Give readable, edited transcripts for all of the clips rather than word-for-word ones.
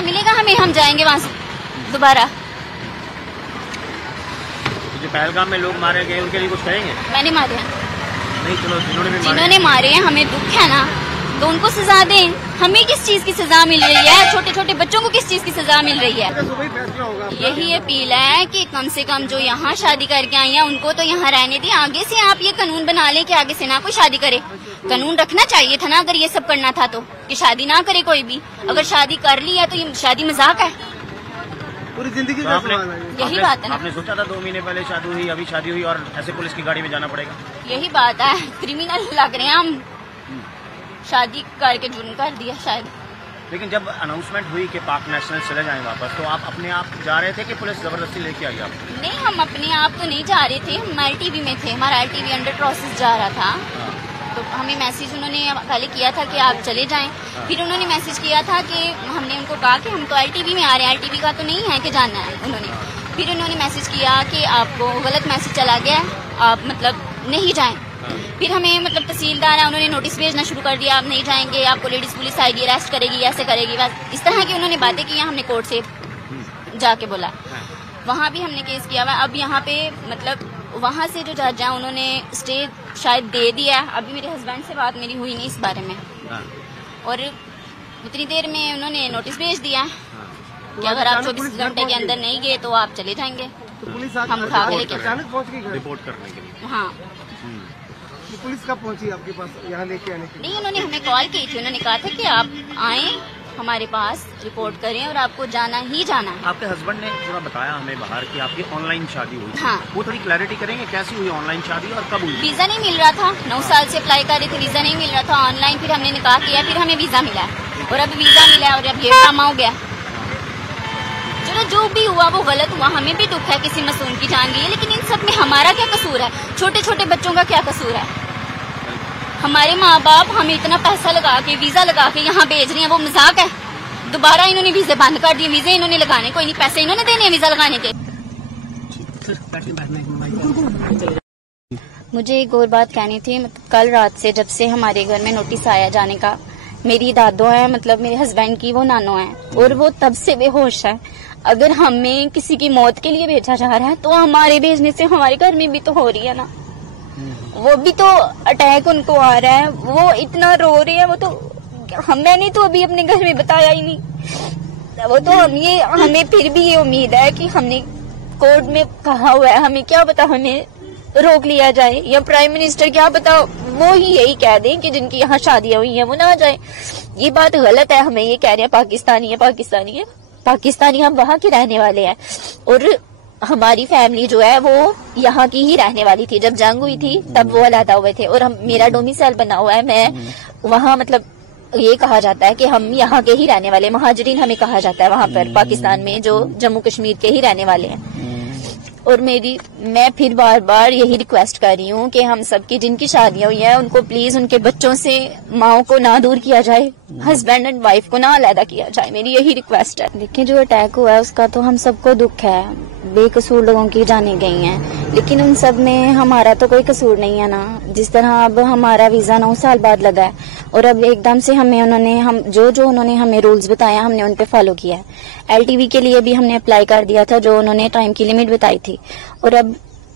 Visa मिलेगा हमें, हम जाएंगे वहाँ से दोबारा। जो पहलगाम में लोग मारे गए उनके लिए कुछ कहेंगे? मैंने मारे हैं। नहीं चलो, जिन्होंने मारे हैं हमें दुख है ना, तो उनको सजा दें। हमें किस चीज की सजा मिल रही है? छोटे छोटे बच्चों को किस चीज की सजा मिल रही है? यही अपील है कि कम से कम जो यहाँ शादी करके आई हैं उनको तो यहाँ रहने दें। आगे से आप ये कानून बना लें कि आगे से ना कोई शादी करे। कानून रखना चाहिए था ना, अगर ये सब करना था तो, कि शादी ना करे कोई भी। अगर शादी कर ली है तो ये शादी मजाक है, पूरी जिंदगी का सवाल है। यही बात है ना। आपने सोचा था 2 महीने पहले शादी हुई, अभी शादी हुई और ऐसे पुलिस की गाड़ी में जाना पड़ेगा? यही बात है, क्रिमिनल लग रहे हैं हम। शादी करके जुर्म कर दिया शायद। लेकिन जब अनाउंसमेंट हुई कि पाक नेशनल चले जाएं वापस, तो आप अपने आप जा रहे थे कि पुलिस जबरदस्ती लेके आई आपको? नहीं, हम अपने आप तो नहीं जा रहे थे, हम LTV में थे। हमारा LTV अंडर प्रोसेस जा रहा था। तो हमें मैसेज उन्होंने पहले किया था कि आप चले जाएं। फिर उन्होंने मैसेज किया था कि हमने उनको कहा कि हम तो LTV में आ रहे हैं, LTV का तो नहीं है कि जाना है उन्होंने। फिर उन्होंने मैसेज किया कि आपको गलत मैसेज चला गया है, आप मतलब नहीं जाएं। फिर हमें मतलब तहसीलदार है, उन्होंने नोटिस भेजना शुरू कर दिया, आप नहीं जाएंगे, आपको लेडीज पुलिस आएगी, अरेस्ट करेगी, ऐसे करेगी। बस इस तरह की उन्होंने बातें की। हमने कोर्ट से जाके बोला, वहाँ भी हमने केस किया हुआ। अब यहाँ पे मतलब वहाँ से जो जज है उन्होंने स्टे शायद दे दिया। अभी मेरे हस्बैंड से बात मेरी हुई नहीं इस बारे में, और उतनी देर में उन्होंने नोटिस भेज दिया कि अगर आप 24 घंटे के अंदर नहीं गए तो आप चले जाएंगे। तो पुलिस हम उठा के लेके अचानक पहुंच गई रिपोर्ट करने के लिए? हाँ। पुलिस कब पहुंची आपके पास यहाँ लेके आने के लिए? नहीं, उन्होंने हमें कॉल की थी। उन्होंने कहा था कि आप आए हमारे पास, रिपोर्ट करें और आपको जाना ही जाना है। आपके हस्बैंड ने थोड़ा बताया हमें बाहर कि आपकी ऑनलाइन शादी हुई थी। हाँ। वो थोड़ी क्लैरिटी करेंगे, कैसी हुई ऑनलाइन शादी और कब हुई? वीजा नहीं मिल रहा था, 9 साल से अप्लाई कर रहे थे, वीजा नहीं मिल रहा था ऑनलाइन। फिर हमने निकाह किया, फिर हमें वीजा मिला और अब वीजा मिला है और अब ये ड्रामा हो गया। चलो जो भी हुआ वो गलत हुआ, हमें भी दुख है किसी मासूम की जान गई है, लेकिन इन सब में हमारा क्या कसूर है? छोटे छोटे बच्चों का क्या कसूर है? हमारे माँ बाप हमें इतना पैसा लगा के, वीजा लगा के यहाँ भेज रहे हैं, वो मजाक है? दोबारा इन्होंने वीजे बंद कर दिए। वीजे इन्होंने लगाने कोई नहीं, पैसे इन्होंने देने हैं वीजा लगाने के। मुझे एक और बात कहनी थी। मतलब कल रात से जब से हमारे घर में नोटिस आया जाने का, मेरी दादो है, मतलब मेरे हस्बैंड की वो नानो है, और वो तब से बेहोश है। अगर हमें किसी की मौत के लिए भेजा जा रहा है तो हमारे भेजने से हमारे घर में भी तो हो रही है ना। वो भी तो अटैक उनको आ रहा है, वो इतना रो रहे हैं। वो तो मैंने तो अभी अपने घर में बताया ही नहीं। वो तो हमें फिर भी ये उम्मीद है कि हमने कोर्ट में कहा हुआ है, हमें क्या पता हमें रोक लिया जाए, या प्राइम मिनिस्टर क्या पता वो ही यही कह दें कि जिनकी यहाँ शादियां हुई हैं वो ना जाए। ये बात गलत है। हमें ये कह रहे हैं पाकिस्तानी है, पाकिस्तानी है, पाकिस्तानी हम वहाँ के रहने वाले हैं, और हमारी फैमिली जो है वो यहाँ की ही रहने वाली थी। जब जंग हुई थी तब वो अलहदा हुए थे, और मेरा डोमिसाइल बना हुआ है। मैं वहाँ मतलब ये कहा जाता है कि हम यहाँ के ही रहने वाले, महाजरीन हमें कहा जाता है वहाँ पर पाकिस्तान में, जो जम्मू कश्मीर के ही रहने वाले हैं। और मैं फिर बार बार यही रिक्वेस्ट कर रही हूँ कि हम सबकी जिनकी शादियां हुई हैं उनको प्लीज उनके बच्चों से माओ को ना दूर किया जाए, हस्बैंड एंड वाइफ को ना अलहदा किया जाए। मेरी यही रिक्वेस्ट है। देखिए, जो अटैक हुआ है उसका तो हम सबको दुख है, बेकसूर लोगों की जाने गई हैं, लेकिन उन सब में हमारा तो कोई कसूर नहीं है ना। जिस तरह अब हमारा वीजा 9 साल बाद लगा है, और अब एकदम से उन्होंने जो उन्होंने हमें रूल्स बताया हमने उन पे फॉलो किया है। LTV के लिए भी हमने अप्लाई कर दिया था, जो उन्होंने टाइम की लिमिट बताई थी, और अब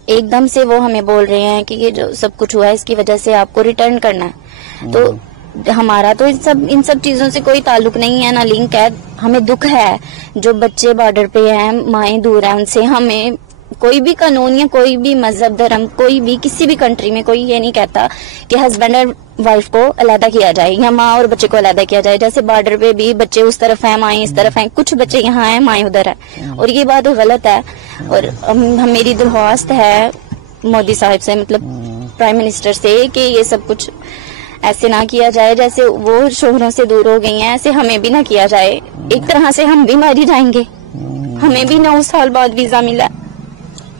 एकदम से वो हमें बोल रहे हैं कि ये जो सब कुछ हुआ है इसकी वजह से आपको रिटर्न करना है। तो हमारा तो इन सब चीजों से कोई ताल्लुक नहीं है, ना लिंक है। हमें दुख है जो बच्चे बॉर्डर पे हैं, माएँ दूर हैं उनसे। हमें कोई भी कानून या कोई भी मजहब धर्म, कोई भी किसी भी कंट्री में कोई ये नहीं कहता कि हस्बैंड और वाइफ को अलहदा किया जाए या माँ और बच्चे को अलहदा किया जाए। जैसे बॉर्डर पे भी बच्चे उस तरफ हैं, माएँ इस तरफ हैं, कुछ बच्चे यहाँ हैं, माएँ उधर है, और ये बात गलत है। और मेरी दरख्वास्त है मोदी साहब से, मतलब प्राइम मिनिस्टर से, कि ये सब कुछ ऐसे ना किया जाए। जैसे वो शोहरों से दूर हो गई हैं, ऐसे हमें भी ना किया जाए। एक तरह से हम भी मारी जाएंगे। हमें भी 9 साल बाद वीजा मिला।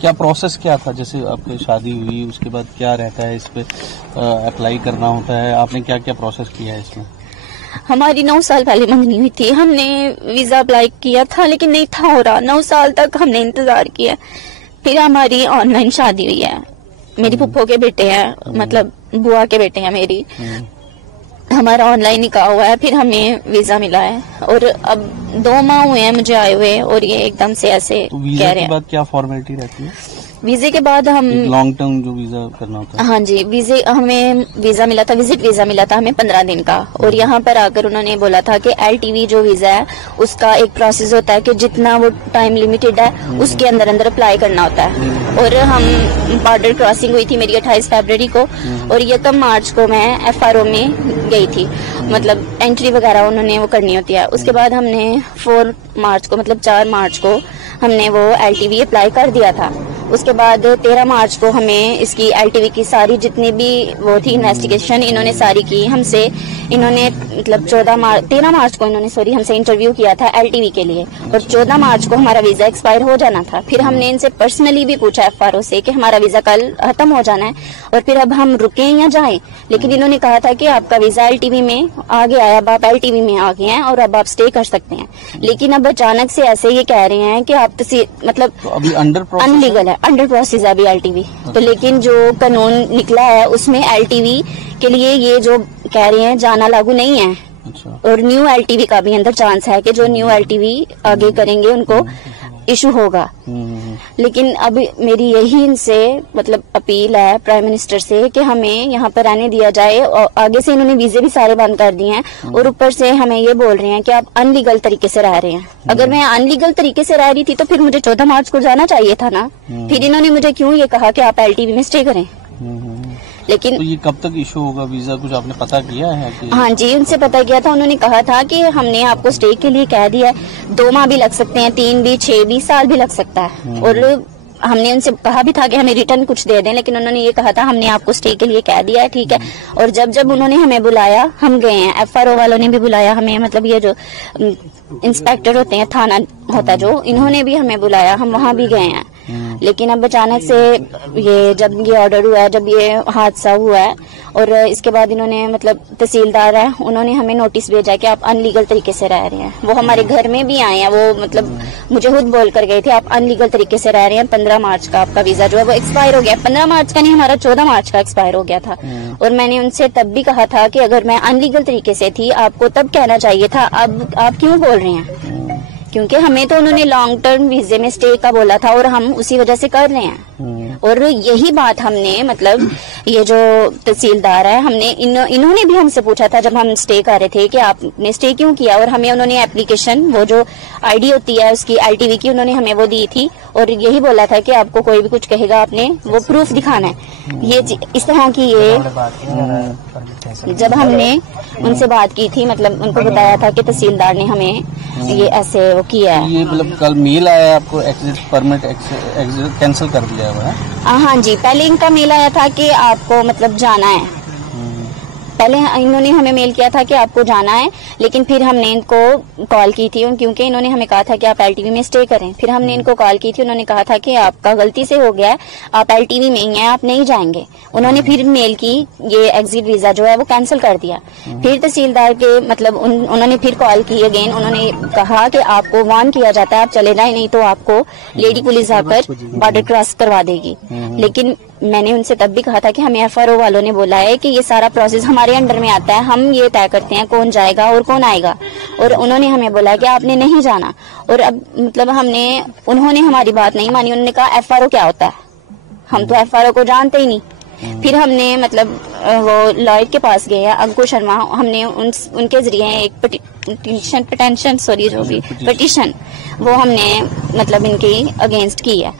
क्या प्रोसेस क्या था? जैसे आपकी शादी हुई उसके बाद क्या रहता है, इस पे अप्लाई करना होता है, आपने क्या क्या प्रोसेस किया है इसमें? हमारी 9 साल पहले मंगनी हुई थी, हमने वीजा अप्लाई किया था लेकिन नहीं था हो रहा। 9 साल तक हमने इंतजार किया। फिर हमारी ऑनलाइन शादी हुई है। मेरी फुप्पो के बेटे हैं, मतलब बुआ के बेटे हैं मेरी। हमारा ऑनलाइन निकाह हुआ है, फिर हमें वीजा मिला है और अब 2 माह हुए हैं मुझे आए हुए और ये एकदम से ऐसे तो कह वीजा रहे के हैं। बाद क्या फॉर्मेलिटी रहती है? वीजे के बाद हम लॉन्ग टर्म जो वीजा करना होता है। हाँ जी, हमें वीजा मिला था, विजिट वीजा मिला था हमें 15 दिन का। और यहाँ पर आकर उन्होंने बोला था कि LTV जो वीजा है उसका एक प्रोसेस होता है कि जितना वो टाइम लिमिटेड है उसके अंदर अंदर अप्लाई करना होता है। और हम बॉर्डर क्रॉसिंग हुई थी मेरी 28 फरवरी को और 1 मार्च को मैं FRO में गई थी, मतलब एंट्री वगैरह उन्होंने वो करनी होती है। उसके बाद हमने 4 मार्च को मतलब 4 मार्च को हमने वो LTV अप्लाई कर दिया था। उसके बाद 13 मार्च को हमें इसकी LTV की सारी जितनी भी वो थी इन्वेस्टिगेशन इन्होंने सारी की हमसे। इन्होंने मतलब 13 मार्च को इन्होंने हमसे इंटरव्यू किया था LTV के लिए और 14 मार्च को हमारा वीजा एक्सपायर हो जाना था। फिर हमने इनसे पर्सनली भी पूछा FRO से कि हमारा वीजा कल खत्म हो जाना है और फिर अब हम रुकें या जाएं, लेकिन इन्होंने कहा था कि आपका वीजा LTV में आ गया है, अब आप LTV में आ गए हैं और अब आप स्टे कर सकते हैं। लेकिन अब अचानक से ऐसे ये कह रहे हैं कि आप मतलब तो अभी अनलीगल है, अंडर प्रोसेस है अभी LTV। तो लेकिन जो कानून निकला है उसमें LTV के लिए ये जो कह रहे हैं जाना लागू नहीं है। अच्छा। और न्यू LTV का भी अंदर चांस है कि जो न्यू LTV आगे करेंगे उनको इशू होगा। लेकिन अब मेरी यही इनसे मतलब अपील है प्राइम मिनिस्टर से कि हमें यहाँ पर रहने दिया जाए। और आगे से इन्होंने वीजे भी सारे बंद कर दिए हैं और ऊपर से हमें ये बोल रहे हैं कि आप अनलीगल तरीके से रह रहे हैं। अगर मैं अनलीगल तरीके से रह रही थी तो फिर मुझे 14 मार्च को जाना चाहिए था ना। फिर इन्होंने मुझे क्यों ये कहा कि आप LTV में स्टे करें। लेकिन तो ये कब तक इशू होगा वीजा, कुछ आपने पता किया है कि? हाँ जी, उनसे पता किया था। उन्होंने कहा था कि हमने आपको स्टे के लिए कह दिया है, 2 माह भी लग सकते हैं, 3 भी, 6 भी, साल भी लग सकता है। और हमने उनसे कहा भी था कि हमें रिटर्न कुछ दे दें, लेकिन उन्होंने ये कहा था हमने आपको स्टे के लिए कह दिया है, ठीक है। और जब उन्होंने हमें बुलाया हम गए हैं। FRO वालों ने भी बुलाया हमें, मतलब ये जो इंस्पेक्टर होते हैं, थाना होता है जो, इन्होंने भी हमें बुलाया, हम वहाँ भी गए हैं। लेकिन अब अचानक से जब ये ऑर्डर हुआ है, जब ये हादसा हुआ है और इसके बाद इन्होंने मतलब तहसीलदार है उन्होंने हमें नोटिस भेजा कि आप अनलीगल तरीके से रह रहे हैं। वो हमारे घर में भी आए हैं, वो मतलब मुझे खुद बोल कर गए थे आप अनलीगल तरीके से रह रहे हैं। 15 मार्च का आपका वीजा जो है वो एक्सपायर हो गया। 15 मार्च का नहीं, हमारा 14 मार्च का एक्सपायर हो गया था। और मैंने उनसे तब भी कहा था कि अगर मैं अनलीगल तरीके से थी आपको तब कहना चाहिए था, अब आप क्यों बोल रहे हैं? क्योंकि हमें तो उन्होंने लॉन्ग टर्म वीजे में स्टे का बोला था और हम उसी वजह से कर रहे हैं। और यही बात हमने मतलब ये जो तहसीलदार है हमने इन्होंने भी हमसे पूछा था जब हम स्टे कर रहे थे कि आपने स्टे क्यों किया। और हमें उन्होंने एप्लीकेशन वो जो ID होती है उसकी LTV की उन्होंने हमें वो दी थी और यही बोला था कि आपको कोई भी कुछ कहेगा आपने वो प्रूफ दिखाना है। ये इस तरह की ये जब हमने उनसे बात की थी मतलब उनको बताया था कि तहसीलदार ने हमें ये ऐसे वो किया है। ये मतलब कल मेल आया आपको एग्जिट परमिट कैंसिल कर दिया हुआ है? हाँ जी, पहले इनका मेल आया था कि आपको मतलब जाना है। पहले इन्होंने हमें मेल किया था कि आपको जाना है, लेकिन फिर हमने इनको कॉल की थी क्योंकि इन्होंने हमें कहा था कि आप LTV में स्टे करें। फिर हमने इनको कॉल की थी, उन्होंने कहा था कि आपका गलती से हो गया है, आप LTV में ही हैं, आप नहीं जाएंगे। उन्होंने फिर मेल की, ये एग्जिट वीजा जो है वो कैंसिल कर दिया। फिर तहसीलदार के मतलब उन्होंने फिर कॉल की अगेन, उन्होंने कहा कि आपको वार्न किया जाता है, आप चले जाए, नहीं तो आपको लेडी पुलिस आकर बॉर्डर क्रॉस करवा देगी। लेकिन मैंने उनसे तब भी कहा था कि हमें FRO वालों ने बोला है कि ये सारा प्रोसेस हमारे अंडर में आता है, हम ये तय करते हैं कौन जाएगा और कौन आएगा। और उन्होंने हमें बोला कि आपने नहीं जाना। और अब मतलब उन्होंने हमारी बात नहीं मानी। उन्होंने कहा FRO क्या होता है, हम तो FRO को जानते ही नहीं। फिर हमने मतलब वो लॉयर के पास गए हैं, अंकुश शर्मा, हमने उनके जरिए एक पिटीशन वो हमने मतलब इनके अगेंस्ट की है।